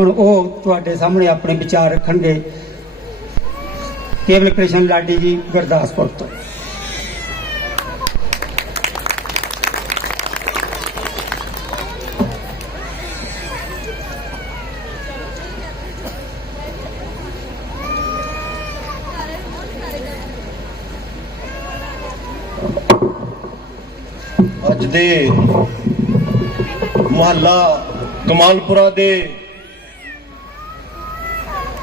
ਹੁਣ ਉਹ ਤੁਹਾਡੇ ਸਾਹਮਣੇ ਆਪਣੇ ਵਿਚਾਰ ਰੱਖਣਗੇ। ਕੇਵਲ ਕ੍ਰਿਸ਼ਨ ਲਾਡੀ ਜੀ, ਗੁਰਦਾਸਪੁਰ ਤੋਂ। ਅੱਜ ਦੇ ਮੁਹੱਲਾ ਕਮਾਲਪੁਰਾ ਦੇ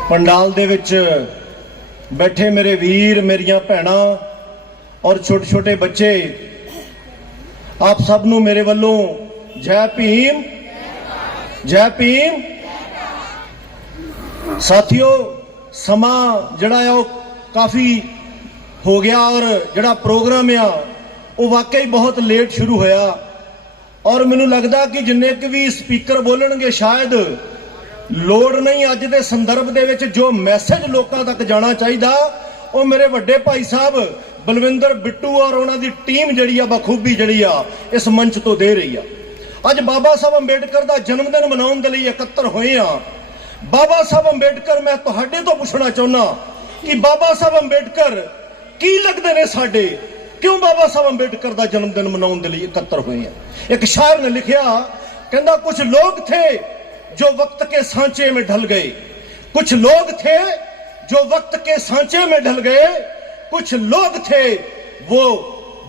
ਪੰਡਾਲ ਦੇ ਵਿੱਚ ਬੈਠੇ ਮੇਰੇ ਵੀਰ, ਮੇਰੀਆਂ ਭੈਣਾਂ ਔਰ ਛੋਟੇ ਛੋਟੇ ਬੱਚੇ, ਆਪ ਸਭ ਨੂੰ ਮੇਰੇ ਵੱਲੋਂ ਜੈ ਭੀਮ ਜੈ ਭੀਮ। ਸਾਥੀਓ, ਸਮਾਂ ਜਿਹੜਾ ਆ ਉਹ ਕਾਫੀ ਹੋ ਗਿਆ ਔਰ ਜਿਹੜਾ ਪ੍ਰੋਗਰਾਮ ਆ, ਉਹ ਵਾਕਈ ਬਹੁਤ ਲੇਟ ਸ਼ੁਰੂ ਹੋਇਆ। ਔਰ ਮੈਨੂੰ ਲੱਗਦਾ ਕਿ ਜਿੰਨੇ ਕੁ ਵੀ ਸਪੀਕਰ ਬੋਲਣਗੇ, ਸ਼ਾਇਦ ਲੋੜ ਨਹੀਂ ਅੱਜ ਦੇ ਸੰਦਰਭ ਦੇ ਵਿੱਚ ਜੋ ਮੈਸੇਜ ਲੋਕਾਂ ਤੱਕ ਜਾਣਾ ਚਾਹੀਦਾ, ਉਹ ਮੇਰੇ ਵੱਡੇ ਭਾਈ ਸਾਹਿਬ ਬਲਵਿੰਦਰ ਬਿੱਟੂ ਔਰ ਉਹਨਾਂ ਦੀ ਟੀਮ ਜਿਹੜੀ ਆ, ਬਖੂਬੀ ਜਿਹੜੀ ਆ, ਇਸ ਮੰਚ ਤੋਂ ਦੇ ਰਹੀ ਆ। ਅੱਜ ਬਾਬਾ ਸਾਹਿਬ ਅੰਬੇਡਕਰ ਦਾ ਜਨਮ ਦਿਨ ਮਨਾਉਣ ਦੇ ਲਈ ਇਕੱਤਰ ਹੋਏ ਆ। ਬਾਬਾ ਸਾਹਿਬ ਅੰਬੇਡਕਰ, ਮੈਂ ਤੁਹਾਡੇ ਤੋਂ ਪੁੱਛਣਾ ਚਾਹੁੰਦਾ ਕਿ ਬਾਬਾ ਸਾਹਿਬ ਅੰਬੇਡਕਰ ਕੀ ਲੱਗਦੇ ਨੇ ਸਾਡੇ? ਕਿਉਂ ਬਾਬਾ ਸਾਹਿਬ ਅੰਬੇਡਕਰ ਦਾ ਜਨਮ ਦਿਨ ਮਨਾਉਣ ਦੇ ਲਈ ਇਕੱਤਰ ਹੋਏ ਆ? ਇੱਕ ਸ਼ਾਇਰ ਨੇ ਲਿਖਿਆ, ਕਹਿੰਦਾ ਕੁਝ ਲੋਕ ਥੇ जो वक्त के सांचे में ढल गए कुछ लोग थे जो वक्त के सांचे में ढल गए कुछ लोग थे वो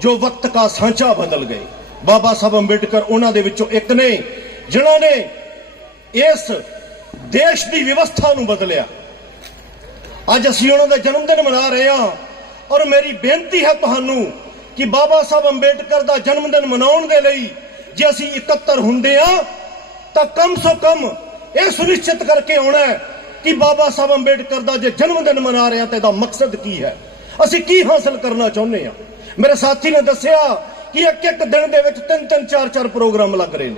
ਜੋ ਵਕਤ ਦਾ ਸਾਂਚਾ ਬਦਲ ਗਏ ਬਾਬਾ ਸਾਹਿਬ ਅੰਬੇਡਕਰ ਉਹਨਾਂ ਦੇ ਵਿੱਚੋਂ ਇੱਕ ਨੇ ਜਿਨ੍ਹਾਂ ਨੇ ਇਸ ਦੇਸ਼ ਦੀ ਵਿਵਸਥਾ ਨੂੰ ਬਦਲਿਆ ਅੱਜ ਅਸੀਂ ਉਹਨਾਂ ਦਾ ਜਨਮ ਦਿਨ ਮਨਾ ਰਹੇ ਹਾਂ ਔਰ ਮੇਰੀ ਬੇਨਤੀ ਹੈ ਤੁਹਾਨੂੰ ਕਿ ਬਾਬਾ ਸਾਹਿਬ ਅੰਬੇਡਕਰ ਦਾ ਜਨਮ ਦਿਨ ਮਨਾਉਣ ਦੇ ਲਈ ਜੇ ਅਸੀਂ ਇਕੱਤਰ ਹੁੰਦੇ ਆ ਤਾਂ ਕਮ ਸੋ ਕਮ ਇਹ ਸੁਨਿਸ਼ਚਿਤ ਕਰਕੇ ਆਉਣਾ ਹੈ ਕਿ ਬਾਬਾ ਸਾਹਿਬ ਅੰਬੇਡਕਰ ਦਾ ਜੇ ਜਨਮ ਦਿਨ ਮਨਾ ਰਹੇ ਹਾਂ ਤਾਂ ਇਹਦਾ ਮਕਸਦ ਕੀ ਹੈ? ਅਸੀਂ ਕੀ ਹਾਸਲ ਕਰਨਾ ਚਾਹੁੰਦੇ ਹਾਂ? ਮੇਰੇ ਸਾਥੀ ਨੇ ਦੱਸਿਆ ਕਿ ਇੱਕ ਇੱਕ ਦਿਨ ਦੇ ਵਿੱਚ ਤਿੰਨ ਤਿੰਨ ਚਾਰ ਚਾਰ ਪ੍ਰੋਗਰਾਮ ਲੱਗ ਰਹੇ ਨੇ।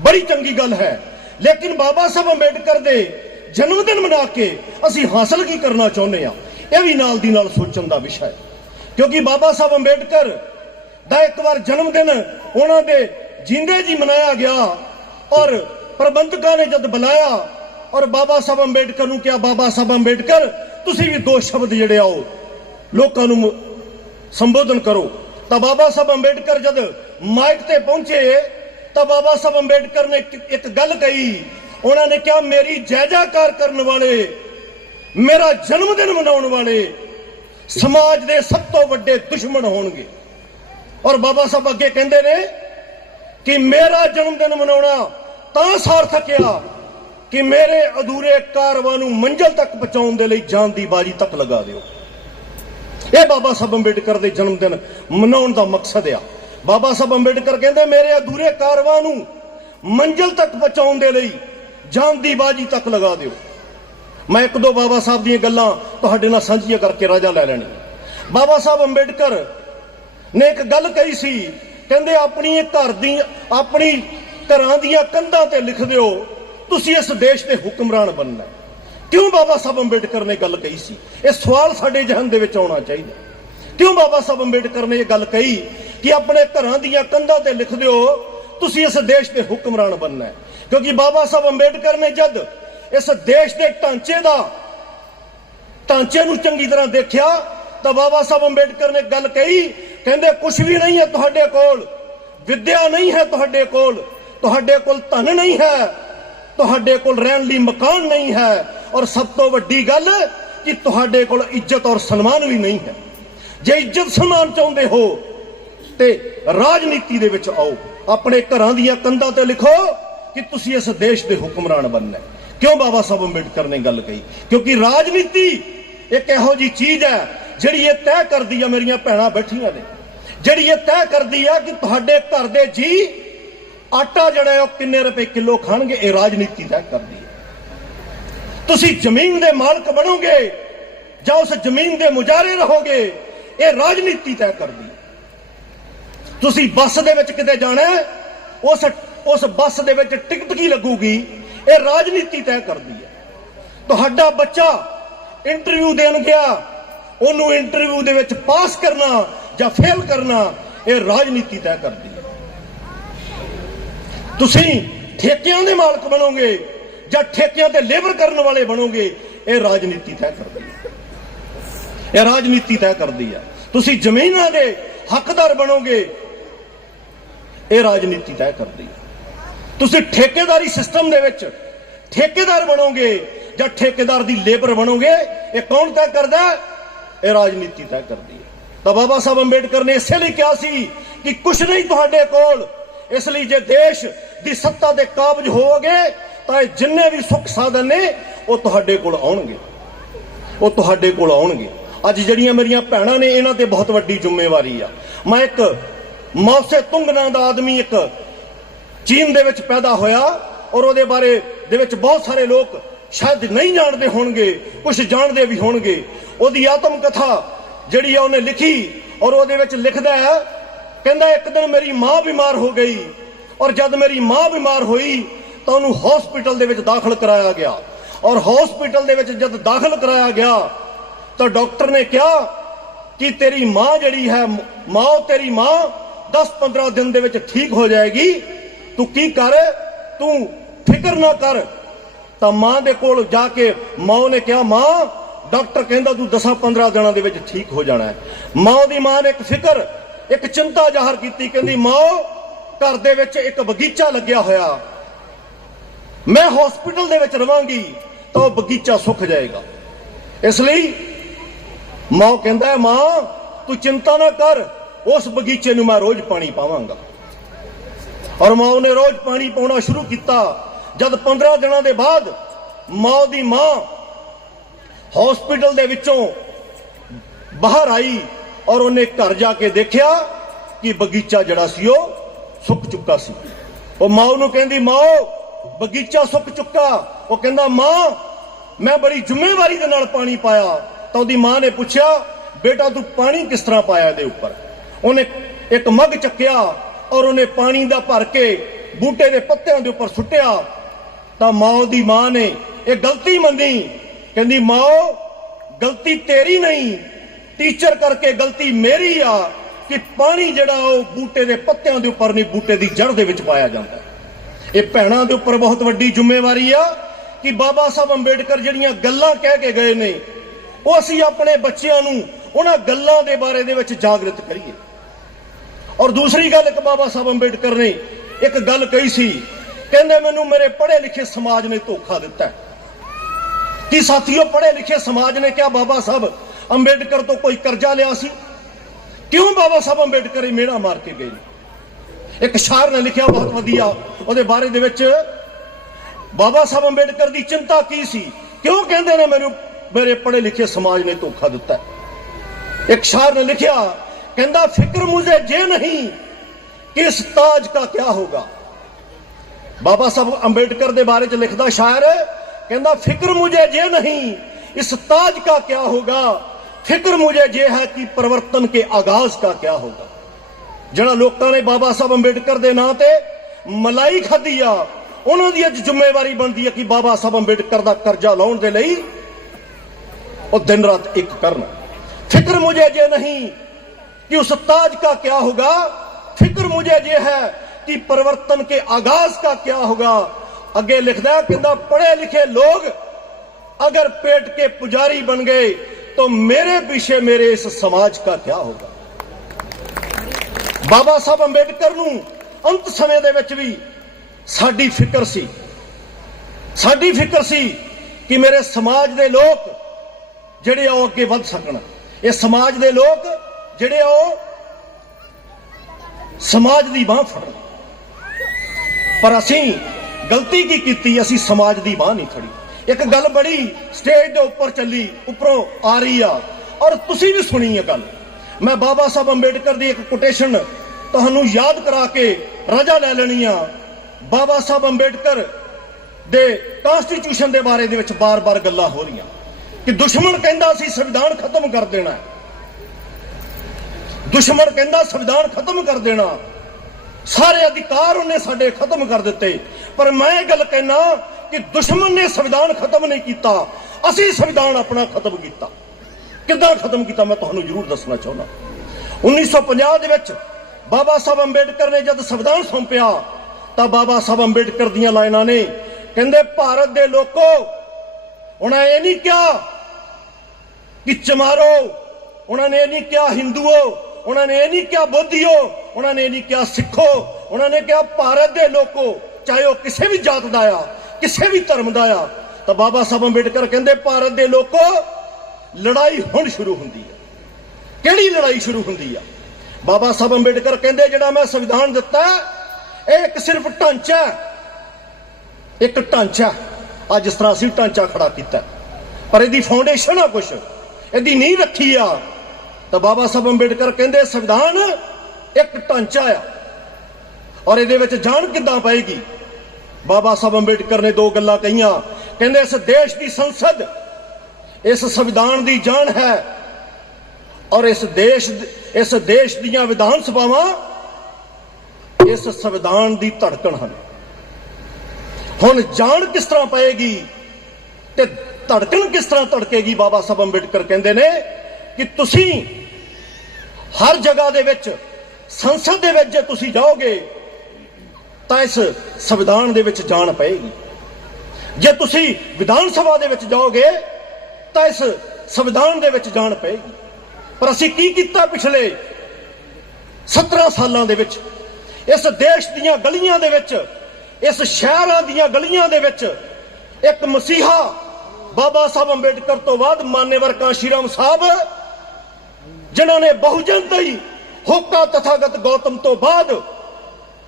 ਬੜੀ ਚੰਗੀ ਗੱਲ ਹੈ। ਲੇਕਿਨ ਬਾਬਾ ਸਾਹਿਬ ਅੰਬੇਡਕਰ ਦੇ ਜਨਮ ਦਿਨ ਮਨਾ ਕੇ ਅਸੀਂ ਹਾਸਲ ਕੀ ਕਰਨਾ ਚਾਹੁੰਦੇ ਹਾਂ? ਇਹ ਵੀ ਨਾਲ ਦੀ ਨਾਲ ਸੋਚਣ ਦਾ ਵਿਸ਼ਾ ਹੈ। ਕਿਉਂਕਿ ਬਾਬਾ ਸਾਹਿਬ ਅੰਬੇਡਕਰ ਦਾ ਇੱਕ ਵਾਰ ਜਨਮ ਦਿਨ ਉਹਨਾਂ ਦੇ ਜਿੰਦੇ ਜੀ ਮਨਾਇਆ ਗਿਆ ਔਰ ਪ੍ਰਬੰਧਕਾਂ ਨੇ ਜਦ ਬੁਲਾਇਆ ਔਰ ਬਾਬਾ ਸਾਹਿਬ ਅੰਬੇਡਕਰ ਨੂੰ ਕਿਹਾ, ਬਾਬਾ ਸਾਹਿਬ ਅੰਬੇਡਕਰ, ਤੁਸੀਂ ਵੀ ਦੋ ਸ਼ਬਦ ਜਿਹੜੇ ਆਓ ਲੋਕਾਂ ਨੂੰ ਸੰਬੋਧਨ ਕਰੋ। ਤਾਂ ਬਾਬਾ ਸਾਹਿਬ ਅੰਬੇਡਕਰ ਜਦ ਮਾਈਕ ਤੇ ਪਹੁੰਚੇ, ਤਾਂ ਬਾਬਾ ਸਾਹਿਬ ਅੰਬੇਡਕਰ ਨੇ ਇੱਕ- ਇੱਕ ਗੱਲ ਕਹੀ। ਉਹਨਾਂ ਨੇ ਕਿਹਾ, ਮੇਰੀ ਜੈ ਜੈਕਾਰ ਕਰਨ ਵਾਲੇ, ਮੇਰਾ ਜਨਮ ਦਿਨ ਮਨਾਉਣ ਵਾਲੇ ਸਮਾਜ ਦੇ ਸਭ ਤੋਂ ਵੱਡੇ ਦੁਸ਼ਮਣ ਹੋਣਗੇ। ਔਰ ਬਾਬਾ ਸਾਹਿਬ ਅੱਗੇ ਕਹਿੰਦੇ ਨੇ ਕਿ ਮੇਰਾ ਜਨਮ ਦਿਨ ਮਨਾਉਣਾ ਤਾਂ ਸਾਰਥਕ ਆ ਕਿ ਮੇਰੇ ਅਧੂਰੇ ਕਾਰਵਾ ਨੂੰ ਮੰਜ਼ਲ ਤੱਕ ਪਹੁੰਚਾਉਣ ਦੇ ਲਈ ਜਾਨ ਦੀ ਬਾਜੀ ਤੱਕ ਲਗਾ ਦਿਓ। ਇਹ ਬਾਬਾ ਸਾਹਿਬ ਅੰਬੇਡਕਰ ਦੇ ਜਨਮ ਦਿਨ ਮਨਾਉਣ ਦਾ ਮਕਸਦ ਆ। ਬਾਬਾ ਸਾਹਿਬ ਅੰਬੇਡਕਰ ਕਹਿੰਦੇ, ਮੇਰੇ ਅਧੂਰੇ ਕਾਰਵਾ ਨੂੰ ਮੰਜ਼ਿਲ ਤੱਕ ਪਹੁੰਚਾਉਣ ਦੇ ਲਈ ਜਾਨ ਦੀ ਬਾਜੀ ਤੱਕ ਲਗਾ ਦਿਓ। ਮੈਂ ਇੱਕ ਦੋ ਬਾਬਾ ਸਾਹਿਬ ਦੀਆਂ ਗੱਲਾਂ ਤੁਹਾਡੇ ਨਾਲ ਸਾਂਝੀਆਂ ਕਰਕੇ ਰਾਜਾ ਲੈ ਲੈਣੀ ਬਾਬਾ ਸਾਹਿਬ ਅੰਬੇਡਕਰ ਨੇ ਇੱਕ ਗੱਲ ਕਹੀ ਸੀ ਕਹਿੰਦੇ ਆਪਣੀ ਇਹ ਘਰ ਦੀ, ਆਪਣੀ ਘਰਾਂ ਦੀਆਂ ਕੰਧਾਂ ਤੇ ਲਿਖ ਦਿਓ, ਤੁਸੀਂ ਇਸ ਦੇਸ਼ ਦੇ ਹੁਕਮਰਾਨ ਬਣਨਾ। ਕਿਉਂ ਬਾਬਾ ਸਾਹਿਬ ਅੰਬੇਡਕਰ ਨੇ ਗੱਲ ਕਹੀ ਸੀ? ਇਹ ਸਵਾਲ ਸਾਡੇ ਜਹਨ ਦੇ ਵਿੱਚ ਆਉਣਾ ਚਾਹੀਦਾ। ਕਿਉਂ ਬਾਬਾ ਸਾਹਿਬ ਅੰਬੇਡਕਰ ਨੇ ਇਹ ਗੱਲ ਕਹੀ ਕਿ ਆਪਣੇ ਘਰਾਂ ਦੀਆਂ ਕੰਧਾਂ ਤੇ ਲਿਖ ਦਿਓ, ਤੁਸੀਂ ਇਸ ਦੇਸ਼ ਦੇ ਹੁਕਮਰਾਨ ਬਣਨਾ ਕਿਉਂਕਿ ਬਾਬਾ ਸਾਹਿਬ ਅੰਬੇਡਕਰ ਨੇ ਜਦ ਇਸ ਦੇਸ਼ ਦੇ ਢਾਂਚੇ ਦਾ, ਢਾਂਚੇ ਨੂੰ ਚੰਗੀ ਤਰ੍ਹਾਂ ਦੇਖਿਆ, ਤਾਂ ਬਾਬਾ ਸਾਹਿਬ ਅੰਬੇਡਕਰ ਨੇ ਗੱਲ ਕਹੀ ਕਹਿੰਦੇ ਕੁਝ ਵੀ ਨਹੀਂ ਹੈ ਤੁਹਾਡੇ ਕੋਲ। ਵਿੱਦਿਆ ਨਹੀਂ ਹੈ ਤੁਹਾਡੇ ਕੋਲ। ਤੁਹਾਡੇ ਕੋਲ ਧਨ ਨਹੀਂ ਹੈ। ਤੁਹਾਡੇ ਕੋਲ ਰਹਿਣ ਲਈ ਮਕਾਨ ਨਹੀਂ ਹੈ। ਔਰ ਸਭ ਤੋਂ ਵੱਡੀ ਗੱਲ ਕਿ ਤੁਹਾਡੇ ਕੋਲ ਇੱਜ਼ਤ ਔਰ ਸਨਮਾਨ ਵੀ ਨਹੀਂ ਹੈ। ਜੇ ਇੱਜ਼ਤ ਸਨਮਾਨ ਚਾਹੁੰਦੇ ਹੋ, ਤੇ ਰਾਜਨੀਤੀ ਦੇ ਵਿੱਚ ਆਓ। ਆਪਣੇ ਘਰਾਂ ਦੀਆਂ ਕੰਧਾਂ ਤੇ ਲਿਖੋ ਕਿ ਤੁਸੀਂ ਇਸ ਦੇਸ਼ ਦੇ ਹੁਕਮਰਾਨ ਬਣਨਾ ਕਿਉਂ ਬਾਬਾ ਸਾਹਿਬ ਅੰਬੇਡਕਰ ਨੇ ਗੱਲ ਕਹੀ? ਕਿਉਂਕਿ ਰਾਜਨੀਤੀ ਇੱਕ ਇਹੋ ਜੀ ਚੀਜ਼ ਹੈ ਜਿਹੜੀ ਇਹ ਤੈਅ ਕਰਦੀ ਆ ਮੇਰੀਆਂ ਭੈਣਾਂ ਬੈਠੀਆਂ ਨੇ। ਜਿਹੜੀ ਇਹ ਤੈਅ ਕਰਦੀ ਆ ਕਿ ਤੁਹਾਡੇ ਘਰ ਦੇ ਜੀ ਆਟਾ ਜਿਹੜਾ ਉਹ ਕਿੰਨੇ ਰੁਪਏ ਕਿਲੋ ਖਾਣਗੇ, ਇਹ ਰਾਜਨੀਤੀ ਤੈਅ ਕਰਦੀ ਹੈ ਤੁਸੀਂ ਜ਼ਮੀਨ ਦੇ ਮਾਲਕ ਬਣੋਗੇ, ਜਾਂ ਉਸ ਜ਼ਮੀਨ ਦੇ ਮੁਜਾਰੇ ਰਹੋਗੇ, ਇਹ ਰਾਜਨੀਤੀ ਤੈਅ ਕਰਦੀ ਹੈ ਤੁਸੀਂ ਬੱਸ ਦੇ ਵਿੱਚ ਕਿਤੇ ਜਾਣਾ, ਉਸ ਉਸ ਬੱਸ ਦੇ ਵਿੱਚ ਟਿਕਟ ਕੀ ਲੱਗੂਗੀ, ਇਹ ਰਾਜਨੀਤੀ ਤੈਅ ਕਰਦੀ ਹੈ ਤੁਹਾਡਾ ਬੱਚਾ ਇੰਟਰਵਿਊ ਦੇਣ ਗਿਆ, ਉਹਨੂੰ ਇੰਟਰਵਿਊ ਦੇ ਵਿੱਚ ਪਾਸ ਕਰਨਾ ਜਾਂ ਫੇਲ ਕਰਨਾ, ਇਹ ਰਾਜਨੀਤੀ ਤੈਅ ਕਰਦੀ ਹੈ। ਤੁਸੀਂ ਠੇਕਿਆਂ ਦੇ ਮਾਲਕ ਬਣੋਗੇ ਜਾਂ ਠੇਕਿਆਂ ਤੇ ਲੇਬਰ ਕਰਨ ਵਾਲੇ ਬਣੋਗੇ, ਇਹ ਰਾਜਨੀਤੀ ਤੈਅ ਕਰਦੀ ਹੈ। ਇਹ ਰਾਜਨੀਤੀ ਤੈਅ ਕਰਦੀ ਹੈ। ਤੁਸੀਂ ਜ਼ਮੀਨਾਂ ਦੇ ਹੱਕਦਾਰ ਬਣੋਗੇ, ਇਹ ਰਾਜਨੀਤੀ ਤੈਅ ਕਰਦੀ ਹੈ। ਤੁਸੀਂ ਠੇਕੇਦਾਰੀ ਸਿਸਟਮ ਦੇ ਵਿੱਚ ਠੇਕੇਦਾਰ ਬਣੋਗੇ ਜਾਂ ਠੇਕੇਦਾਰ ਦੀ ਲੇਬਰ ਬਣੋਗੇ, ਇਹ ਕੌਣ ਤੈਅ ਕਰਦਾ ਇਹ ਰਾਜਨੀਤੀ ਤੈਅ ਕਰਦੀ ਹੈ। ਤਾਂ ਬਾਬਾ ਸਾਹਿਬ ਅੰਬੇਡਕਰ ਨੇ ਇਸੇ ਲਈ ਕਿਹਾ ਸੀ ਕਿ ਕੁਝ ਨਹੀਂ ਤੁਹਾਡੇ ਕੋਲ। ਇਸ ਲਈ ਜੇ ਦੇਸ਼ ਦੀ ਸੱਤਾ ਦੇ ਕਾਬਜ ਹੋਵੋਗੇ, ਤਾਂ ਇਹ ਜਿੰਨੇ ਵੀ ਸੁੱਖ ਸਾਧਨ ਨੇ, ਉਹ ਤੁਹਾਡੇ ਕੋਲ ਆਉਣਗੇ। ਉਹ ਤੁਹਾਡੇ ਕੋਲ ਆਉਣਗੇ। ਅੱਜ ਜਿਹੜੀਆਂ ਮੇਰੀਆਂ ਭੈਣਾਂ ਨੇ, ਇਹਨਾਂ ਤੇ ਬਹੁਤ ਵੱਡੀ ਜ਼ਿੰਮੇਵਾਰੀ ਆ। ਮੈਂ ਇੱਕ ਮੌਸੇ ਤੁੰਗ ਨਾਂ ਦਾ ਆਦਮੀ ਇੱਕ ਚੀਨ ਦੇ ਵਿੱਚ ਪੈਦਾ ਹੋਇਆ ਔਰ ਉਹਦੇ ਬਾਰੇ ਦੇ ਵਿੱਚ ਬਹੁਤ ਸਾਰੇ ਲੋਕ ਸ਼ਾਇਦ ਨਹੀਂ ਜਾਣਦੇ ਹੋਣਗੇ ਕੁਝ ਜਾਣਦੇ ਵੀ ਹੋਣਗੇ। ਉਹਦੀ ਆਤਮ ਕਥਾ ਜਿਹੜੀ ਆ ਉਹਨੇ ਲਿਖੀ ਔਰ ਉਹਦੇ ਵਿੱਚ ਲਿਖਦਾ ਹੈ, ਕਹਿੰਦਾ ਇੱਕ ਦਿਨ ਮੇਰੀ ਮਾਂ ਬਿਮਾਰ ਹੋ ਗਈ ਔਰ ਜਦ ਮੇਰੀ ਮਾਂ ਬਿਮਾਰ ਹੋਈ ਤਾਂ ਉਹਨੂੰ ਹਸਪੀਟਲ ਦੇ ਵਿੱਚ ਦਾਖਲ ਕਰਾਇਆ ਗਿਆ ਔਰ ਹਸਪੀਟਲ ਦੇ ਵਿੱਚ ਜਦ ਦਾਖਲ ਕਰਾਇਆ ਗਿਆ ਤਾਂ ਡਾਕਟਰ ਨੇ ਕਿਹਾ ਕਿ ਤੇਰੀ ਮਾਂ ਜਿਹੜੀ ਹੈ, ਮਾਂ ਤੇਰੀ ਮਾਂ 10-15 ਦਿਨ ਦੇ ਵਿੱਚ ਠੀਕ ਹੋ ਜਾਏਗੀ। ਤੂੰ ਕੀ ਕਰ? ਤੂੰ ਫਿਕਰ ਨਾ ਕਰ। ਤਾਂ ਮਾਂ ਦੇ ਕੋਲ ਜਾ ਕੇ ਮਾਂ ਨੇ ਕਿਹਾ, ਮਾਂ ਡਾਕਟਰ ਕਹਿੰਦਾ ਤੂੰ 10-15 ਦਿਨਾਂ ਦੇ ਵਿੱਚ ਠੀਕ ਹੋ ਜਾਣਾ ਹੈ। ਮਾਂ ਦੀ ਮਾਂ ਨੇ ਇੱਕ ਫਿਕਰ, ਇੱਕ ਚਿੰਤਾ ਜ਼ਾਹਰ ਕੀਤੀ, ਕਹਿੰਦੀ, ਮਾਂ, ਘਰ ਦੇ ਵਿੱਚ ਇੱਕ ਬਗੀਚਾ ਲੱਗਿਆ ਹੋਇਆ। ਮੈਂ ਹਸਪੀਟਲ ਦੇ ਵਿੱਚ ਰਵਾਂਗੀ ਤਾਂ ਉਹ ਬਗੀਚਾ ਸੁੱਕ ਜਾਏਗਾ। ਇਸ ਲਈ ਮਾਂ ਕਹਿੰਦਾ ਹੈ, ਮਾਂ, ਤੂੰ ਚਿੰਤਾ ਨਾ ਕਰ, ਉਸ ਬਗੀਚੇ ਨੂੰ ਮੈਂ ਰੋਜ਼ ਪਾਣੀ ਪਾਵਾਂਗਾ। ਔਰ ਮਾਂ ਨੇ ਰੋਜ਼ ਪਾਣੀ ਪਾਉਣਾ ਸ਼ੁਰੂ ਕੀਤਾ। ਜਦ 15 ਦਿਨਾਂ ਦੇ ਬਾਅਦ ਮਾਂ ਦੀ ਮਾਂ ਹਸਪੀਟਲ ਦੇ ਵਿੱਚੋਂ ਬਾਹਰ ਆਈ ਔਰ ਉਹਨੇ ਘਰ ਜਾ ਕੇ ਦੇਖਿਆ ਕਿ ਬਗੀਚਾ ਜਿਹੜਾ ਸੀ ਉਹ ਸੁੱਕ ਚੁੱਕਾ ਸੀ। ਉਹ ਮਾਂ ਨੂੰ ਕਹਿੰਦੀ, ਮਾਂ, ਬਗੀਚਾ ਸੁੱਕ ਚੁੱਕਾ। ਉਹ ਕਹਿੰਦਾ, ਮਾਂ, ਮੈਂ ਬੜੀ ਜ਼ਿੰਮੇਵਾਰੀ ਦੇ ਨਾਲ ਪਾਣੀ ਪਾਇਆ। ਤਾਂ ਉਹਦੀ ਮਾਂ ਨੇ ਪੁੱਛਿਆ, ਬੇਟਾ, ਤੂੰ ਪਾਣੀ ਕਿਸ ਤਰ੍ਹਾਂ ਪਾਇਆ ਇਹਦੇ ਉੱਪਰ? ਉਹਨੇ ਇੱਕ ਮੱਗ ਚੱਕਿਆ ਔਰ ਉਹਨੇ ਪਾਣੀ ਦਾ ਭਰ ਕੇ ਬੂਟੇ ਦੇ ਪੱਤਿਆਂ ਦੇ ਉੱਪਰ ਸੁੱਟਿਆ। ਤਾਂ ਮਾਂ ਦੀ ਮਾਂ ਨੇ ਇਹ ਗਲਤੀ ਮੰਨੀ ਕਹਿੰਦੀ ਮਾਂ ਗਲਤੀ ਤੇਰੀ ਨਹੀਂ। ਟੀਚਰ ਕਰਕੇ ਗਲਤੀ ਮੇਰੀ ਆ ਕਿ ਪਾਣੀ ਜਿਹੜਾ ਉਹ ਬੂਟੇ ਦੇ ਪੱਤਿਆਂ ਦੇ ਉੱਪਰ ਨਹੀਂ, ਬੂਟੇ ਦੀ ਜੜ ਦੇ ਵਿੱਚ ਪਾਇਆ ਜਾਂਦਾ ਇਹ ਭੈਣਾਂ ਦੇ ਉੱਪਰ ਬਹੁਤ ਵੱਡੀ ਜ਼ਿੰਮੇਵਾਰੀ ਆ ਕਿ ਬਾਬਾ ਸਾਹਿਬ ਅੰਬੇਡਕਰ ਜਿਹੜੀਆਂ ਗੱਲਾਂ ਕਹਿ ਕੇ ਗਏ ਨੇ, ਉਹ ਅਸੀਂ ਆਪਣੇ ਬੱਚਿਆਂ ਨੂੰ ਉਹਨਾਂ ਗੱਲਾਂ ਦੇ ਬਾਰੇ ਦੇ ਵਿੱਚ ਜਾਗਰਿਤ ਕਰੀਏ। ਔਰ ਦੂਸਰੀ ਗੱਲ, ਇੱਕ ਬਾਬਾ ਸਾਹਿਬ ਅੰਬੇਡਕਰ ਨੇ ਇੱਕ ਗੱਲ ਕਹੀ ਸੀ, ਕਹਿੰਦੇ, ਮੈਨੂੰ ਮੇਰੇ ਪੜ੍ਹੇ ਲਿਖੇ ਸਮਾਜ ਨੇ ਧੋਖਾ ਦਿੱਤਾ ਕੀ ਸਾਥੀਓ ਪੜ੍ਹੇ ਲਿਖੇ ਸਮਾਜ ਨੇ ਕਿਹਾ, ਬਾਬਾ ਸਾਹਿਬ, ਅੰਬੇਡਕਰ ਤੋਂ ਕੋਈ ਕਰਜ਼ਾ ਲਿਆ ਸੀ? ਕਿਉਂ ਬਾਬਾ ਸਾਹਿਬ ਅੰਬੇਡਕਰ ਇਹ ਮਿਹਣਾ ਮਾਰ ਕੇ ਗਏ ਨੇ? ਇੱਕ ਸ਼ਾਇਰ ਨੇ ਲਿਖਿਆ, ਬਹੁਤ ਵਧੀਆ, ਉਹਦੇ ਬਾਰੇ ਦੇ ਵਿੱਚ, ਬਾਬਾ ਸਾਹਿਬ ਅੰਬੇਡਕਰ ਦੀ ਚਿੰਤਾ ਕੀ ਸੀ? ਕਿਉਂ ਕਹਿੰਦੇ ਨੇ ਮੈਨੂੰ, ਮੇਰੇ ਪੜ੍ਹੇ ਲਿਖੇ ਸਮਾਜ ਨੇ ਧੋਖਾ ਦਿੱਤਾ? ਇੱਕ ਸ਼ਾਇਰ ਨੇ ਲਿਖਿਆ, ਕਹਿੰਦਾ, ਫਿਕਰ ਮੁਝੇ ਜੇ ਨਹੀਂ ਕਿਸ ਤਾਜ ਦਾ ਕੀ ਹੋਗਾ? ਬਾਬਾ ਸਾਹਿਬ ਅੰਬੇਡਕਰ ਦੇ ਬਾਰੇ ਚ ਲਿਖਦਾ ਸ਼ਾਇਰ ਕਹਿੰਦਾ ਫਿਕਰ ਮੁਝੇ ਜੇ ਨਹੀਂ ਇਸ ਤਾਜ का क्या होगा ਫਿਕਰ ਮੁਝੇ ਜੇ ਹੈ ਕਿ ਪਰਿਵਰਤਨ ਕੇ ਆਗਾਜ਼ का क्या होगा ਜਿਹੜਾ ਲੋਕਾਂ ਨੇ ਬਾਬਾ ਸਾਹਿਬ ਅੰਬੇਡਕਰ ਦੇ ਨਾਂ ਤੇ ਮਲਾਈ ਖਾਧੀ ਆ ਉਹਨਾਂ ਦੀ ਅੱਜ ਜ਼ਿੰਮੇਵਾਰੀ ਬਣਦੀ ਹੈ ਕਿ ਬਾਬਾ ਸਾਹਿਬ ਅੰਬੇਡਕਰ ਦਾ ਕਰਜ਼ਾ ਲਾਉਣ ਦੇ ਲਈ ਉਹ ਦਿਨ ਰਾਤ ਇੱਕ ਕਰਨ ਫਿਕਰ ਮੁਝੇ ਜੇ ਨਹੀਂ कि उस ताज का क्या होगा फिक्र मुझे ये है कि परिवर्तन के आगाज का क्या होगा अगे लिखदा है कहता पढ़े लिखे लोग अगर पेट के पुजारी बन गए तो मेरे पीछे मेरे इस समाज का क्या होगा ਬਾਬਾ ਸਾਹਿਬ ਅੰਬੇਡਕਰ ਨੂੰ ਅੰਤ ਸਮੇਂ ਦੇ ਵਿੱਚ ਵੀ ਸਾਡੀ ਫਿਕਰ ਸੀ ਸਾਡੀ ਫਿਕਰ ਸੀ ਕਿ ਮੇਰੇ ਸਮਾਜ ਦੇ ਲੋਕ ਜਿਹੜੇ ਆ ਉਹ ਅੱਗੇ ਵੱਧ ਸਕਣ ਇਹ ਸਮਾਜ ਦੇ ਲੋਕ ਜਿਹੜੇ ਆ ਉਹ ਸਮਾਜ ਦੀ ਬਾਹ ਫੜਨ ਪਰ ਅਸੀਂ ਗਲਤੀ ਕੀ ਕੀਤੀ ਅਸੀਂ ਸਮਾਜ ਦੀ ਬਾਹ ਨਹੀਂ ਫੜੀ ਇੱਕ ਗੱਲ ਬੜੀ ਸਟੇਜ ਦੇ ਉੱਪਰ ਚੱਲੀ, ਉੱਪਰੋਂ ਆ ਰਹੀ ਆ। ਔਰ ਤੁਸੀਂ ਵੀ ਸੁਣੀ ਇਹ ਗੱਲ। ਮੈਂ ਬਾਬਾ ਸਾਹਿਬ ਅੰਬੇਡਕਰ ਦੀ ਇੱਕ ਕੋਟੇਸ਼ਨ ਤੁਹਾਨੂੰ ਯਾਦ ਕਰਾ ਕੇ ਰਜਾ ਲੈ ਲੈਣੀ ਆ। ਬਾਬਾ ਸਾਹਿਬ ਅੰਬੇਡਕਰ ਦੇ ਕਨਸਟੀਟਿਊਸ਼ਨ ਦੇ ਬਾਰੇ ਦੇ ਵਿੱਚ ਬਾਰ-ਬਾਰ ਗੱਲਾਂ ਹੋ ਰਹੀਆਂ। ਕਿ ਦੁਸ਼ਮਣ ਕਹਿੰਦਾ ਸੀ, ਸੰਵਿਧਾਨ ਖਤਮ ਕਰ ਦੇਣਾ ਹੈ। ਦੁਸ਼ਮਣ ਕਹਿੰਦਾ, ਸੰਵਿਧਾਨ ਖਤਮ ਕਰ ਦੇਣਾ। ਸਾਰੇ ਅਧਿਕਾਰ ਉਹਨੇ ਸਾਡੇ ਖਤਮ ਕਰ ਦਿੱਤੇ। ਪਰ ਮੈਂ ਇਹ ਗੱਲ ਕਹਿਣਾ ਕਿ ਦੁਸ਼ਮਣ ਨੇ ਸੰਵਿਧਾਨ ਖਤਮ ਨਹੀਂ ਕੀਤਾ। ਅਸੀਂ ਸੰਵਿਧਾਨ ਆਪਣਾ ਖਤਮ ਕੀਤਾ। ਕਿੱਦਾਂ ਖਤਮ ਕੀਤਾ ਮੈਂ ਤੁਹਾਨੂੰ ਜ਼ਰੂਰ ਦੱਸਣਾ ਚਾਹੁੰਦਾ। 1950 ਦੇ ਵਿੱਚ ਬਾਬਾ ਸਾਹਿਬ ਅੰਬੇਡਕਰ ਨੇ ਜਦ ਸੰਵਿਧਾਨ ਸੌਂਪਿਆ, ਤਾਂ ਬਾਬਾ ਸਾਹਿਬ ਅੰਬੇਡਕਰ ਦੀਆਂ ਲਾਈਨਾਂ ਨੇ ਕਹਿੰਦੇ, ਭਾਰਤ ਦੇ ਲੋਕੋ, ਉਹਨਾਂ ਇਹ ਨਹੀਂ ਕਿਹਾ ਕਿ ਚਮਾਰੋ, ਉਹਨਾਂ ਨੇ ਇਹ ਨਹੀਂ ਕਿਹਾ ਹਿੰਦੂਓ, ਉਹਨਾਂ ਨੇ ਇਹ ਨਹੀਂ ਕਿਹਾ ਬੋਧੀਓ, ਉਹਨਾਂ ਨੇ ਇਹ ਨਹੀਂ ਕਿਹਾ ਸਿੱਖੋ, ਉਹਨਾਂ ਨੇ ਕਿਹਾ ਭਾਰਤ ਦੇ ਲੋਕੋ। ਚਾਹੇ ਉਹ ਕਿਸੇ ਵੀ ਜਾਤ ਦਾ ਆ, ਕਿਸੇ ਵੀ ਧਰਮ ਦਾ ਆ, ਤਾਂ ਬਾਬਾ ਸਾਹਿਬ ਅੰਬੇਡਕਰ ਕਹਿੰਦੇ, ਭਾਰਤ ਦੇ ਲੋਕੋ, ਲੜਾਈ ਹੁਣ ਸ਼ੁਰੂ ਹੁੰਦੀ ਆ। ਕਿਹੜੀ ਲੜਾਈ ਸ਼ੁਰੂ ਹੁੰਦੀ ਆ? ਬਾਬਾ ਸਾਹਿਬ ਅੰਬੇਡਕਰ ਕਹਿੰਦੇ, ਜਿਹੜਾ ਮੈਂ ਸੰਵਿਧਾਨ ਦਿੱਤਾ, ਇਹ ਇੱਕ ਸਿਰਫ ਢਾਂਚਾ ਇੱਕ ਢਾਂਚਾ। ਅੱਜ ਜਿਸ ਤਰ੍ਹਾਂ ਅਸੀਂ ਢਾਂਚਾ ਖੜਾ ਕੀਤਾ। ਪਰ ਇਹਦੀ ਫਾਊਂਡੇਸ਼ਨ ਆ ਕੁਛ। ਇਹਦੀ ਨਹੀਂ ਰੱਖੀ ਆ। ਤਾਂ ਬਾਬਾ ਸਾਹਿਬ ਅੰਬੇਡਕਰ ਕਹਿੰਦੇ, ਸੰਵਿਧਾਨ ਇੱਕ ਢਾਂਚਾ ਆ। ਔਰ ਇਹਦੇ ਵਿੱਚ ਜਾਨ ਕਿੱਦਾਂ ਪਏਗੀ? ਬਾਬਾ ਸਾਹਿਬ ਅੰਬੇਡਕਰ ਨੇ ਦੋ ਗੱਲਾਂ ਕਹੀਆਂ। ਕਹਿੰਦੇ, ਇਸ ਦੇਸ਼ ਦੀ ਸੰਸਦ, ਇਸ ਸੰਵਿਧਾਨ ਦੀ ਜਾਨ ਹੈ ਔਰ ਇਸ ਦੇਸ਼ ਇਸ ਦੇਸ਼ ਦੀਆਂ ਵਿਧਾਨ ਸਭਾਵਾਂ ਇਸ ਸੰਵਿਧਾਨ ਦੀ ਧੜਕਣ ਹਨ। ਹੁਣ ਜਾਣ ਕਿਸ ਤਰ੍ਹਾਂ ਪਏਗੀ ਤੇ ਧੜਕਣ ਕਿਸ ਤਰ੍ਹਾਂ ਧੜਕੇਗੀ ਬਾਬਾ ਸਾਹਿਬ ਅੰਬੇਡਕਰ ਕਹਿੰਦੇ ਨੇ ਕਿ ਤੁਸੀਂ ਹਰ ਜਗ੍ਹਾ ਦੇ ਵਿੱਚ, ਸੰਸਦ ਦੇ ਵਿੱਚ ਜੇ ਤੁਸੀਂ ਜਾਓਗੇ ਤਾਂ ਇਸ ਸੰਵਿਧਾਨ ਦੇ ਵਿੱਚ ਜਾਣ ਪਏਗੀ। ਜੇ ਤੁਸੀਂ ਵਿਧਾਨ ਸਭਾ ਦੇ ਵਿੱਚ ਜਾਓਗੇ, ਤਾਂ ਇਸ ਸੰਵਿਧਾਨ ਦੇ ਵਿੱਚ ਜਾਣ ਪਏਗੀ। ਪਰ ਅਸੀਂ ਕੀ ਕੀਤਾ ਪਿਛਲੇ 17 ਸਾਲਾਂ ਦੇ ਵਿੱਚ? ਇਸ ਦੇਸ਼ ਦੀਆਂ ਗਲੀਆਂ ਦੇ ਵਿੱਚ, ਇਸ ਸ਼ਹਿਰਾਂ ਦੀਆਂ ਗਲੀਆਂ ਦੇ ਵਿੱਚ ਇੱਕ ਮਸੀਹਾ ਬਾਬਾ ਸਾਹਿਬ ਅੰਬੇਡਕਰ ਤੋਂ ਬਾਅਦ ਮਾਨੇਵਰ ਕਾਂਸ਼ੀਰਾਮ ਸਾਹਿਬ, ਜਿਨ੍ਹਾਂ ਨੇ ਬਹੁਜਨ ਹੀ ਹੋਕਾ ਤਥਾਗਤ ਗੌਤਮ ਤੋਂ ਬਾਅਦ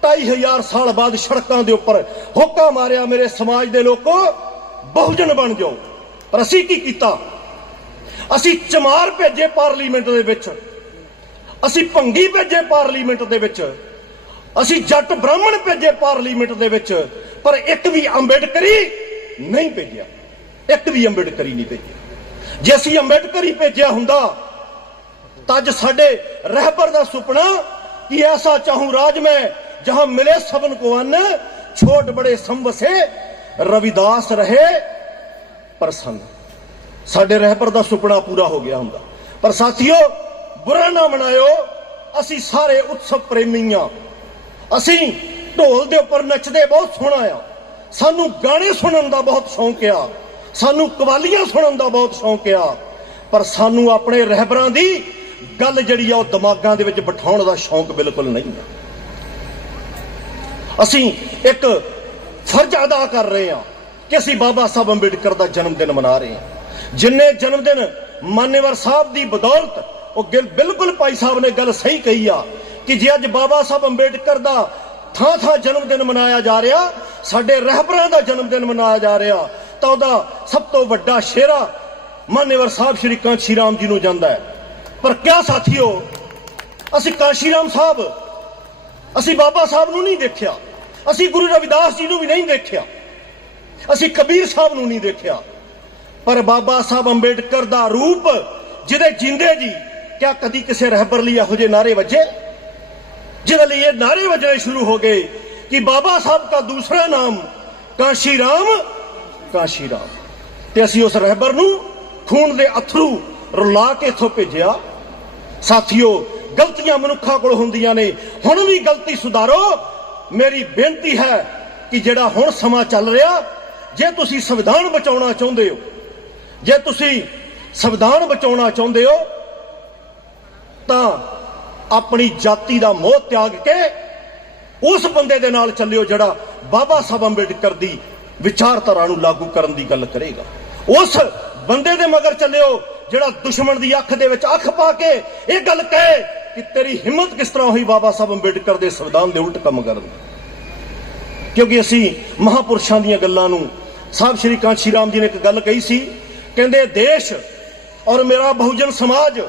2500 ਸਾਲ ਬਾਅਦ ਸੜਕਾਂ ਦੇ ਉੱਪਰ ਹੋਕਾ ਮਾਰਿਆ ਮੇਰੇ ਸਮਾਜ ਦੇ ਲੋਕੋ, ਬਹੁਜਨ ਬਣ ਜਾਓ। ਪਰ ਅਸੀਂ ਕੀ ਕੀਤਾ? ਅਸੀਂ ਚਮਾਰ ਭੇਜੇ ਪਾਰਲੀਮੈਂਟ ਦੇ ਵਿੱਚ। ਅਸੀਂ ਭੰਗੀ ਭੇਜੇ ਪਾਰਲੀਮੈਂਟ ਦੇ ਵਿੱਚ। ਅਸੀਂ ਜੱਟ ਬ੍ਰਾਹਮਣ ਭੇਜੇ ਪਾਰਲੀਮੈਂਟ ਦੇ ਵਿੱਚ। ਪਰ ਇੱਕ ਵੀ ਅੰਬੇਡਕਰੀ ਨਹੀਂ ਭੇਜਿਆ। ਇੱਕ ਵੀ ਅੰਬੇਡਕਰੀ ਨਹੀਂ ਭੇਜਿਆ। ਜੇ ਅਸੀਂ ਅੰਬੇਡਕਰੀ ਭੇਜਿਆ ਹੁੰਦਾ, ਤਾਂ ਅੱਜ ਸਾਡੇ ਰਹਿਬਰ ਦਾ ਸੁਪਨਾ ਕਿ ਐਸਾ ਚਾਹੂੰ ਰਾਜ ਮੈਂ ਜਹਾਂ ਮਿਲੇ ਸਭਨ ਕੋ ਅੰਨ ਛੋਟ ਬੜੇ ਸੰਵਸੇ ਰਵਿਦਾਸ ਰਹੇ ਪ੍ਰਸੰਨ ਸਾਡੇ ਰਹਿਬਰ ਦਾ ਸੁਪਨਾ ਪੂਰਾ ਹੋ ਗਿਆ ਹੁੰਦਾ ਪਰ ਸਾਥੀਓ ਬੁਰਾ ਨਾ ਮਨਾਇਓ ਅਸੀਂ ਸਾਰੇ ਉਤਸਵ ਪ੍ਰੇਮੀਆਂ ਅਸੀਂ ਢੋਲ ਦੇ ਉੱਪਰ ਨੱਚਦੇ ਬਹੁਤ ਸੋਹਣਾ ਆ ਸਾਨੂੰ ਗਾਣੇ ਸੁਣਨ ਦਾ ਬਹੁਤ ਸ਼ੌਂਕ ਆ ਸਾਨੂੰ ਕਵਾਲੀਆਂ ਸੁਣਨ ਦਾ ਬਹੁਤ ਸ਼ੌਂਕ ਆ ਪਰ ਸਾਨੂੰ ਆਪਣੇ ਰਹਿਬਰਾਂ ਦੀ ਗੱਲ ਜਿਹੜੀ ਆ ਉਹ ਦਿਮਾਗਾਂ ਦੇ ਵਿੱਚ ਬਿਠਾਉਣ ਦਾ ਸ਼ੌਂਕ ਬਿਲਕੁਲ ਨਹੀਂ ਆ ਅਸੀਂ ਇੱਕ ਫਰਜ਼ ਅਦਾ ਕਰ ਰਹੇ ਹਾਂ ਕਿ ਅਸੀਂ ਬਾਬਾ ਸਾਹਿਬ ਅੰਬੇਡਕਰ ਦਾ ਜਨਮ ਦਿਨ ਮਨਾ ਰਹੇ ਹਾਂ। ਜਿੰਨੇ ਜਨਮ ਦਿਨ ਮਾਨੇਵਰ ਸਾਹਿਬ ਦੀ ਬਦੌਲਤ, ਉਹ ਗਿਲ- ਬਿਲਕੁਲ ਭਾਈ ਸਾਹਿਬ ਨੇ ਗੱਲ ਸਹੀ ਕਹੀ ਆ ਕਿ ਜੇ ਅੱਜ ਬਾਬਾ ਸਾਹਿਬ ਅੰਬੇਡਕਰ ਦਾ ਥਾਂ ਥਾਂ ਜਨਮ ਦਿਨ ਮਨਾਇਆ ਜਾ ਰਿਹਾ, ਸਾਡੇ ਰਹਿਬਰਾਂ ਦਾ ਜਨਮ ਦਿਨ ਮਨਾਇਆ ਜਾ ਰਿਹਾ, ਤਾਂ ਉਹਦਾ ਸਭ ਤੋਂ ਵੱਡਾ ਸ਼ੇਰਾ ਮਾਨੇਵਰ ਸਾਹਿਬ ਸ਼੍ਰੀ ਕਾਂਸ਼ੀ ਰਾਮ ਜੀ ਨੂੰ ਜਾਂਦਾ ਹੈ। ਪਰ ਕਿਆ ਸਾਥੀਓ, ਅਸੀਂ ਕਾਂਸ਼ੀ ਰਾਮ ਸਾਹਿਬ, ਅਸੀਂ ਬਾਬਾ ਸਾਹਿਬ ਨੂੰ ਨਹੀਂ ਦੇਖਿਆ। ਅਸੀਂ ਗੁਰੂ ਰਵਿਦਾਸ ਜੀ ਨੂੰ ਵੀ ਨਹੀਂ ਦੇਖਿਆ। ਅਸੀਂ ਕਬੀਰ ਸਾਹਿਬ ਨੂੰ ਨਹੀਂ ਦੇਖਿਆ। ਪਰ ਬਾਬਾ ਸਾਹਿਬ ਅੰਬੇਡਕਰ ਦਾ ਰੂਪ, ਜਿਹਦੇ ਜਿੰਦੇ ਜੀ, ਕਿਆ ਕਦੀ ਕਿਸੇ ਰਹਿਬਰ ਲਈ ਇਹੋ ਜਿਹੇ ਨਾਰੇ ਵੱਜੇ? ਜਿਹਦੇ ਲਈ ਇਹ ਨਾਰੇ ਵੱਜਣੇ ਸ਼ੁਰੂ ਹੋ ਗਏ ਕਿ ਬਾਬਾ ਸਾਹਿਬ ਦਾ ਦੂਸਰਾ ਨਾਮ ਕਾਸ਼ੀ ਰਾਮ ਕਾਸ਼ੀ ਰਾਮ। ਤੇ ਅਸੀਂ ਉਸ ਰਹਿਬਰ ਨੂੰ ਖੂਨ ਦੇ ਅਥਰੂ ਰੁਲਾ ਕੇ ਇੱਥੋਂ ਭੇਜਿਆ। ਸਾਥੀਓ, ਗਲਤੀਆਂ ਮਨੁੱਖਾਂ ਕੋਲ ਹੁੰਦੀਆਂ ਨੇ। ਹੁਣ ਵੀ ਗਲਤੀ ਸੁਧਾਰੋ। ਮੇਰੀ ਬੇਨਤੀ ਹੈ ਕਿ ਜਿਹੜਾ ਹੁਣ ਸਮਾਂ ਚੱਲ ਰਿਹਾ, ਜੇ ਤੁਸੀਂ ਸੰਵਿਧਾਨ ਬਚਾਉਣਾ ਚਾਹੁੰਦੇ ਹੋ, ਜੇ ਤੁਸੀਂ ਸੰਵਿਧਾਨ ਬਚਾਉਣਾ ਚਾਹੁੰਦੇ ਹੋ, ਤਾਂ ਆਪਣੀ ਜਾਤੀ ਦਾ ਮੋਹ ਤਿਆਗ ਕੇ ਉਸ ਬੰਦੇ ਦੇ ਨਾਲ ਚੱਲਿਓ ਜਿਹੜਾ ਬਾਬਾ ਸਾਹਿਬ ਅੰਬੇਡਕਰ ਦੀ ਵਿਚਾਰਧਾਰਾ ਨੂੰ ਲਾਗੂ ਕਰਨ ਦੀ ਗੱਲ ਕਰੇਗਾ। ਉਸ ਬੰਦੇ ਦੇ ਮਗਰ ਚੱਲਿਓ ਜਿਹੜਾ ਦੁਸ਼ਮਣ ਦੀ ਅੱਖ ਦੇ ਵਿੱਚ ਅੱਖ ਪਾ ਕੇ ਇਹ ਗੱਲ ਕਹੇ ਕਿ ਤੇਰੀ ਹਿੰਮਤ ਕਿਸ ਤਰ੍ਹਾਂ ਹੋਈ ਬਾਬਾ ਸਾਹਿਬ ਅੰਬੇਡਕਰ ਦੇ ਸੰਵਿਧਾਨ ਦੇ ਉਲਟ ਕੰਮ ਕਰਨ? ਕਿਉਂਕਿ ਅਸੀਂ ਮਹਾਪੁਰਸ਼ਾਂ ਦੀਆਂ ਗੱਲਾਂ ਨੂੰ, ਸਾਹਿਬ ਸ਼੍ਰੀ ਕਾਂਸ਼ੀ ਰਾਮ ਜੀ ਨੇ ਇੱਕ ਗੱਲ ਕਹੀ ਸੀ, ਕਹਿੰਦੇ ਦੇਸ਼ ਔਰ ਮੇਰਾ ਬਹੁਜਨ ਸਮਾਜ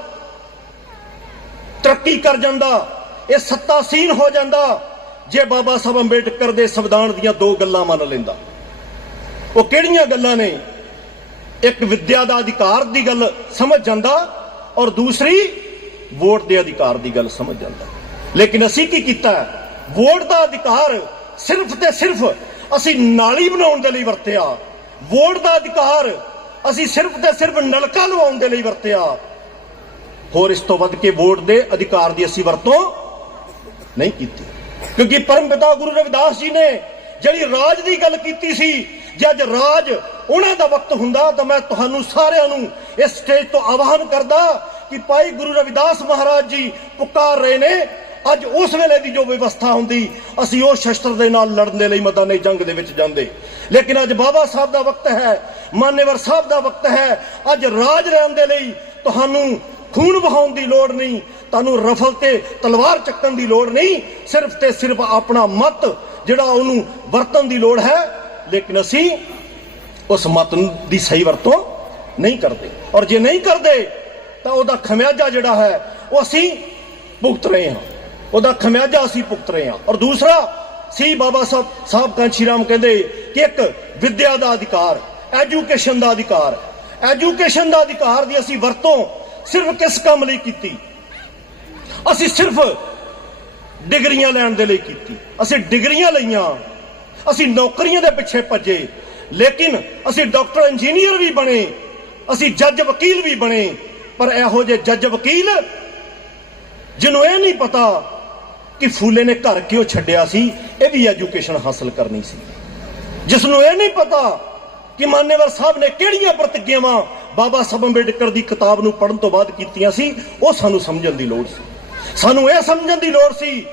ਤਰੱਕੀ ਕਰ ਜਾਂਦਾ, ਇਹ ਸੱਤਾਸੀਨ ਹੋ ਜਾਂਦਾ, ਜੇ ਬਾਬਾ ਸਾਹਿਬ ਅੰਬੇਡਕਰ ਦੇ ਸੰਵਿਧਾਨ ਦੀਆਂ ਦੋ ਗੱਲਾਂ ਮੰਨ ਲੈਂਦਾ। ਉਹ ਕਿਹੜੀਆਂ ਗੱਲਾਂ ਨੇ? ਇੱਕ ਵਿਦਿਆ ਦਾ ਅਧਿਕਾਰ ਦੀ ਗੱਲ ਸਮਝ ਜਾਂਦਾ ਔਰ ਦੂਸਰੀ ਵੋਟ ਦੇ ਅਧਿਕਾਰ ਦੀ ਗੱਲ ਸਮਝ ਜਾਂਦਾ ਲੇਕਿਨ ਅਸੀਂ ਕੀ ਕੀਤਾ ਵੋਟ ਦਾ ਅਧਿਕਾਰ ਸਿਰਫ ਤੇ ਸਿਰਫ ਅਸੀਂ ਨਾਲੀ ਬਣਾਉਣ ਦੇ ਲਈ ਵਰਤਿਆ। ਵੋਟ ਦਾ ਅਧਿਕਾਰ ਅਸੀਂ ਸਿਰਫ ਤੇ ਸਿਰਫ ਨਲਕਾ ਲਵਾਉਣ ਦੇ ਲਈ ਵਰਤਿਆ। ਹੋਰ ਇਸ ਤੋਂ ਵੱਧ ਕੇ ਵੋਟ ਦੇ ਅਧਿਕਾਰ ਦੀ ਅਸੀਂ ਵਰਤੋਂ ਨਹੀਂ ਕੀਤੀ। ਕਿਉਂਕਿ ਪਰਮ ਪਿਤਾ ਗੁਰੂ ਰਵਿਦਾਸ ਜੀ ਨੇ ਜਿਹੜੀ ਰਾਜ ਦੀ ਗੱਲ ਕੀਤੀ ਸੀ, ਜੇ ਅੱਜ ਰਾਜ ਉਹਨਾਂ ਦਾ ਵਕਤ ਹੁੰਦਾ ਤਾਂ ਮੈਂ ਤੁਹਾਨੂੰ ਸਾਰਿਆਂ ਨੂੰ ਇਸ ਸਟੇਜ ਤੋਂ ਆਵਾਹਨ ਕਰਦਾ ਕਿ ਭਾਈ ਗੁਰੂ ਰਵਿਦਾਸ ਮਹਾਰਾਜ ਜੀ ਪੁਕਾਰ ਰਹੇ ਨੇ, ਅੱਜ ਉਸ ਵੇਲੇ ਦੀ ਜੋ ਵਿਵਸਥਾ ਹੁੰਦੀ, ਅਸੀਂ ਉਹ ਸ਼ਸਤਰ ਦੇ ਨਾਲ ਲੜਨ ਦੇ ਲਈ ਮੈਦਾਨੇ ਜੰਗ ਦੇ ਵਿੱਚ ਜਾਂਦੇ। ਲੇਕਿਨ ਅੱਜ ਬਾਬਾ ਸਾਹਿਬ ਦਾ ਵਕਤ ਹੈ, ਮਾਨੇਵਰ ਸਾਹਿਬ ਦਾ ਵਕਤ ਹੈ, ਅੱਜ ਰਾਜ ਰਹਿਣ ਦੇ ਲਈ ਤੁਹਾਨੂੰ ਖੂਨ ਵਹਾਉਣ ਦੀ ਲੋੜ ਨਹੀਂ, ਤੁਹਾਨੂੰ ਰਫਲ ਤੇ ਤਲਵਾਰ ਚੱਕਣ ਦੀ ਲੋੜ ਨਹੀਂ, ਸਿਰਫ ਤੇ ਸਿਰਫ ਆਪਣਾ ਮਤ ਜਿਹੜਾ ਉਹਨੂੰ ਵਰਤਣ ਦੀ ਲੋੜ ਹੈ, ਲੇਕਿਨ ਅਸੀਂ ਉਸ ਮਤ ਨੂੰ- ਦੀ ਸਹੀ ਵਰਤੋਂ ਨਹੀਂ ਕਰਦੇ। ਔਰ ਜੇ ਨਹੀਂ ਕਰਦੇ ਤਾਂ ਉਹਦਾ ਖਮਿਆਜਾ ਜਿਹੜਾ ਹੈ, ਉਹ ਅਸੀਂ ਭੁਗਤ ਰਹੇ ਹਾਂ। ਉਹਦਾ ਖਮਿਆਜਾ ਅਸੀਂ ਭੁਗਤ ਰਹੇ ਹਾਂ। ਔਰ ਦੂਸਰਾ, ਸੀ ਬਾਬਾ ਸਾਹਿਬ ਸਾਹਿਬ ਕਾਂਸ਼ੀ ਰਾਮ ਕਹਿੰਦੇ ਕਿ ਇੱਕ ਵਿਦਿਆ ਦਾ ਅਧਿਕਾਰ, ਐਜੂਕੇਸ਼ਨ ਦਾ ਅਧਿਕਾਰ, ਐਜੂਕੇਸ਼ਨ ਦਾ ਅਧਿਕਾਰ ਦੀ ਅਸੀਂ ਵਰਤੋਂ ਸਿਰਫ ਕਿਸ ਕੰਮ ਲਈ ਕੀਤੀ? ਅਸੀਂ ਸਿਰਫ ਡਿਗਰੀਆਂ ਲੈਣ ਦੇ ਲਈ ਕੀਤੀ। ਅਸੀਂ ਡਿਗਰੀਆਂ ਲਈਆਂ। ਅਸੀਂ ਨੌਕਰੀਆਂ ਦੇ ਪਿੱਛੇ ਭੱਜੇ। ਲੇਕਿਨ ਅਸੀਂ ਡਾਕਟਰ ਇੰਜੀਨੀਅਰ ਵੀ ਬਣੇ। ਅਸੀਂ ਜੱਜ ਵਕੀਲ ਵੀ ਬਣੇ। ਪਰ ਇਹੋ ਜਿਹੇ ਜੱਜ ਵਕੀਲ, ਜਿਹਨੂੰ ਇਹ ਨਹੀਂ ਪਤਾ ਕਿ ਫੂਲੇ ਨੇ ਘਰ ਕਿਉਂ ਛੱਡਿਆ ਸੀ, ਇਹ ਵੀ ਐਜੂਕੇਸ਼ਨ ਹਾਸਲ ਕਰਨੀ ਸੀ। ਜਿਸ ਨੂੰ ਇਹ ਨਹੀਂ ਪਤਾ ਕਿ ਮਾਨੇਵਰ ਸਾਹਿਬ ਨੇ ਕਿਹੜੀਆਂ ਪ੍ਰਤੀਗਿਆਵਾਂ ਬਾਬਾ ਸਾਹਿਬ ਅੰਬੇਡਕਰ ਦੀ ਕਿਤਾਬ ਨੂੰ ਪੜ੍ਹਨ ਤੋਂ ਬਾਅਦ ਕੀਤੀਆਂ ਸੀ, ਉਹ ਸਾਨੂੰ ਸਮਝਣ ਦੀ ਲੋੜ ਸੀ। ਸਾਨੂੰ ਇਹ ਸਮਝਣ ਦੀ ਲੋੜ ਸੀ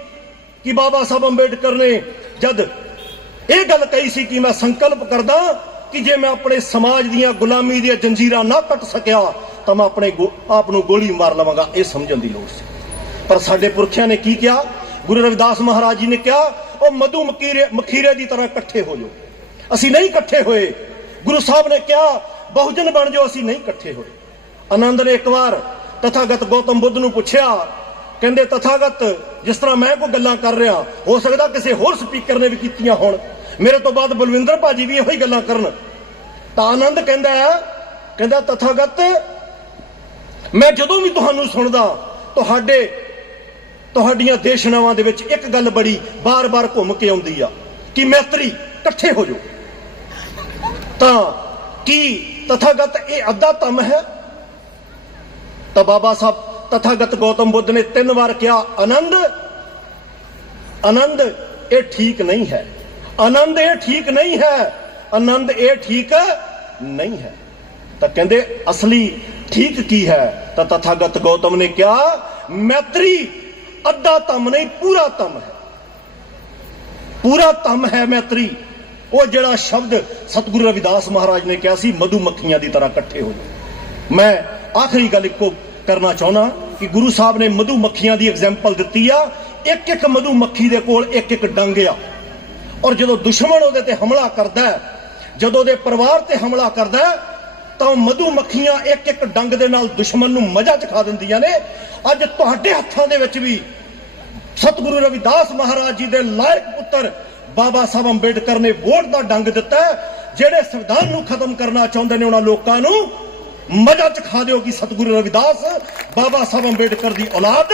ਕਿ ਬਾਬਾ ਸਾਹਿਬ ਅੰਬੇਡਕਰ ਨੇ ਜਦ ਇਹ ਗੱਲ ਕਹੀ ਸੀ ਕਿ ਮੈਂ ਸੰਕਲਪ ਕਰਦਾ ਕਿ ਜੇ ਮੈਂ ਆਪਣੇ ਸਮਾਜ ਦੀਆਂ ਗੁਲਾਮੀ ਦੀਆਂ ਜੰਜੀਰਾਂ ਨਾ ਕੱਟ ਸਕਿਆ ਤਾਂ ਮੈਂ ਆਪਣੇ ਗੋ- ਆਪ ਨੂੰ ਗੋਲੀ ਮਾਰ ਲਵਾਂਗਾ ਇਹ ਸਮਝਣ ਦੀ ਲੋੜ ਸੀ। ਪਰ ਸਾਡੇ ਪੁਰਖਿਆਂ ਨੇ ਕੀ ਕਿਹਾ? ਗੁਰੂ ਰਵਿਦਾਸ ਮਹਾਰਾਜ ਜੀ ਨੇ ਕਿਹਾ ਉਹ ਮਧੂ ਮਕੀਰੇ ਮਖੀਰੇ ਦੀ ਤਰ੍ਹਾਂ ਇਕੱਠੇ ਹੋ ਜਾਓ। ਅਸੀਂ ਨਹੀਂ ਇਕੱਠੇ ਹੋਏ। ਗੁਰੂ ਸਾਹਿਬ ਨੇ ਕਿਹਾ ਬਹੁਜਨ ਬਣ ਜਾਓ ਅਸੀਂ ਨਹੀਂ ਇਕੱਠੇ ਹੋਏ। ਆਨੰਦ ਨੇ ਇੱਕ ਵਾਰ ਤਥਾਗਤ ਗੌਤਮ ਬੁੱਧ ਨੂੰ ਪੁੱਛਿਆ ਕਹਿੰਦੇ ਤਥਾਗਤ ਜਿਸ ਤਰ੍ਹਾਂ ਮੈਂ ਕੋਈ ਗੱਲਾਂ ਕਰ ਰਿਹਾ ਹੋ ਸਕਦਾ ਕਿਸੇ ਹੋਰ ਸਪੀਕਰ ਨੇ ਵੀ ਕੀਤੀਆਂ ਹੋਣ। ਮੇਰੇ ਤੋਂ ਬਾਅਦ ਬਲਵਿੰਦਰ ਭਾਜੀ ਵੀ ਇਹੋ ਹੀ ਗੱਲਾਂ ਕਰਨ। ਤਾਂ ਆਨੰਦ ਕਹਿੰਦਾ ਹੈ, ਕਹਿੰਦਾ ਤਥਾਗਤ ਮੈਂ ਜਦੋਂ ਵੀ ਤੁਹਾਨੂੰ ਸੁਣਦਾ, ਤੁਹਾਡੇ, ਤੁਹਾਡੀਆਂ ਦੇਸ਼ਨਾਵਾਂ ਦੇ ਵਿੱਚ ਇੱਕ ਗੱਲ ਬੜੀ ਬਾਰ-ਬਾਰ ਘੁੰਮ ਕੇ ਆਉਂਦੀ ਆ, ਕਿ ਮੈਤਰੀ ਇਕੱਠੇ ਹੋ ਜਾਓ। ਤਾਂ ਕੀ ਤਥਾਗਤ ਇਹ ਅੱਧਾ ਤਮ ਹੈ? ਤਾਂ ਬਾਬਾ ਸਾਹਿਬ, ਤਥਾਗਤ ਗੌਤਮ ਬੁੱਧ ਨੇ ਤਿੰਨ ਵਾਰ ਕਿਹਾ, ਆਨੰਦ ਆਨੰਦ, ਇਹ ਠੀਕ ਨਹੀਂ ਹੈ। ਆਨੰਦ ਇਹ ਠੀਕ ਨਹੀਂ ਹੈ, ਆਨੰਦ ਇਹ ਠੀਕ ਨਹੀਂ ਹੈ। ਤਾਂ ਕਹਿੰਦੇ, ਅਸਲੀ ਠੀਕ ਕੀ ਹੈ? ਤਾਂ ਤਥਾਗਤ ਗੌਤਮ ਨੇ ਕਿਹਾ, ਮੈਤਰੀ ਅੱਧਾ ਤਮ ਨਹੀਂ, ਪੂਰਾ ਤਮ ਹੈ। ਪੂਰਾ ਤਮ ਹੈ ਮੈਤਰੀ। ਉਹ ਜਿਹੜਾ ਸ਼ਬਦ ਸਤਿਗੁਰੂ ਰਵਿਦਾਸ ਮਹਾਰਾਜ ਨੇ ਕਿਹਾ ਸੀ ਮਧੂ ਮੱਖੀਆਂ ਦੀ ਤਰ੍ਹਾਂ ਇਕੱਠੇ ਹੋ ਜਾਓ। ਮੈਂ ਆਖਰੀ ਗੱਲ ਇੱਕੋ ਕਰਨਾ ਚਾਹੁੰਦਾ ਕਿ ਗੁਰੂ ਸਾਹਿਬ ਨੇ ਮਧੂ ਮੱਖੀਆਂ ਦੀ ਐਗਜ਼ਾਮਪਲ ਦਿੱਤੀ ਆ। ਇੱਕ ਇੱਕ ਮਧੂ ਮੱਖੀ ਦੇ ਕੋਲ ਇੱਕ ਇੱਕ ਡੰਗ ਆ। ਔਰ ਜਦੋਂ ਦੁਸ਼ਮਣ ਉਹਦੇ ਤੇ ਹਮਲਾ ਕਰਦਾ ਜਦੋਂ ਉਹਦੇ ਪਰਿਵਾਰ ਤੇ ਹਮਲਾ ਕਰਦਾ ਤਾਂ ਉਹ ਮਧੂ ਮੱਖੀਆਂ ਇੱਕ ਇੱਕ ਡੰਗ ਦੇ ਨਾਲ ਦੁਸ਼ਮਣ ਨੂੰ ਮਜ਼ਾ ਚਖਾ ਦਿੰਦੀਆਂ ਨੇ। ਅੱਜ ਤੁਹਾਡੇ ਹੱਥਾਂ ਦੇ ਵਿੱਚ ਵੀ ਸਤਿਗੁਰੂ ਰਵਿਦਾਸ ਮਹਾਰਾਜ ਜੀ ਦੇ ਲਾਇਕ ਪੁੱਤਰ ਬਾਬਾ ਸਾਹਿਬ ਅੰਬੇਡਕਰ ਨੇ ਵੋਟ ਦਾ ਡੰਗ ਦਿੱਤਾ ਜਿਹੜੇ ਸੰਵਿਧਾਨ ਨੂੰ ਖਤਮ ਕਰਨਾ ਚਾਹੁੰਦੇ ਨੇ ਉਹਨਾਂ ਲੋਕਾਂ ਨੂੰ ਮਜ਼ਾ ਚਖਾ ਦਿਓ ਕਿ ਸਤਿਗੁਰੂ ਰਵਿਦਾਸ ਬਾਬਾ ਸਾਹਿਬ ਅੰਬੇਡਕਰ ਦੀ ਔਲਾਦ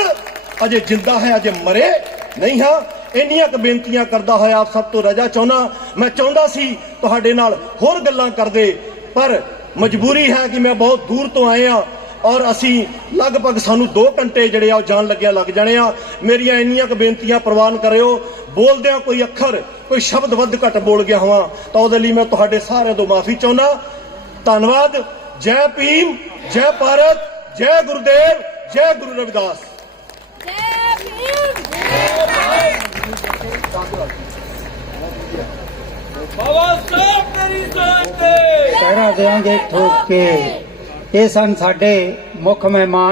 ਅਜੇ ਜਿੰਦਾ ਹੈ, ਅਜੇ ਮਰੇ ਨਹੀਂ ਹਾਂ। ਇੰਨੀਆਂ ਕੁ ਬੇਨਤੀਆਂ ਕਰਦਾ ਹੋਇਆ ਆਪ ਸਭ ਤੋਂ ਰਜਾ ਚਾਹੁੰਦਾ ਮੈਂ ਚਾਹੁੰਦਾ ਸੀ ਤੁਹਾਡੇ ਨਾਲ ਹੋਰ ਗੱਲਾਂ ਕਰਦੇ, ਪਰ ਮਜਬੂਰੀ ਹੈ ਕਿ ਮੈਂ ਬਹੁਤ ਦੂਰ ਤੋਂ ਆਏ ਆ ਔਰ ਅਸੀਂ ਲਗਭਗ ਸਾਨੂੰ 2 ਘੰਟੇ ਜਿਹੜੇ ਆ ਉਹ ਜਾਣ ਲੱਗਿਆ ਲੱਗ ਜਾਣੇ ਆ। ਮੇਰੀਆਂ ਇੰਨੀਆਂ ਕੁ ਬੇਨਤੀਆਂ ਪ੍ਰਵਾਨ ਕਰਿਓ। ਬੋਲਦਿਆਂ ਕੋਈ ਅੱਖਰ, ਕੋਈ ਸ਼ਬਦ ਵੱਧ ਘੱਟ ਬੋਲ ਗਿਆ ਹੋਵਾਂ, ਤਾਂ ਉਹਦੇ ਲਈ ਮੈਂ ਤੁਹਾਡੇ ਸਾਰਿਆਂ ਤੋਂ ਮਾਫੀ ਚਾਹੁੰਦਾ। ਧੰਨਵਾਦ। ਜੈ ਭੀਮ, ਜੈ ਭਾਰਤ, ਜੈ ਗੁਰਦੇਵ, ਜੈ ਗੁਰੂ ਰਵਿਦਾਸ ਜੈ ਭੀਮ ਬਾਬਾ ਸਾਹਿਬ ਤੇਰੀ ਸੋਚ ਤੇ। ਕਹਿਰਾ ਦੇਵਾਂਗੇ ਠੋਕ ਕੇ। ਇਹ ਸਨ ਸਾਡੇ ਮੁੱਖ ਮਹਿਮਾਨ।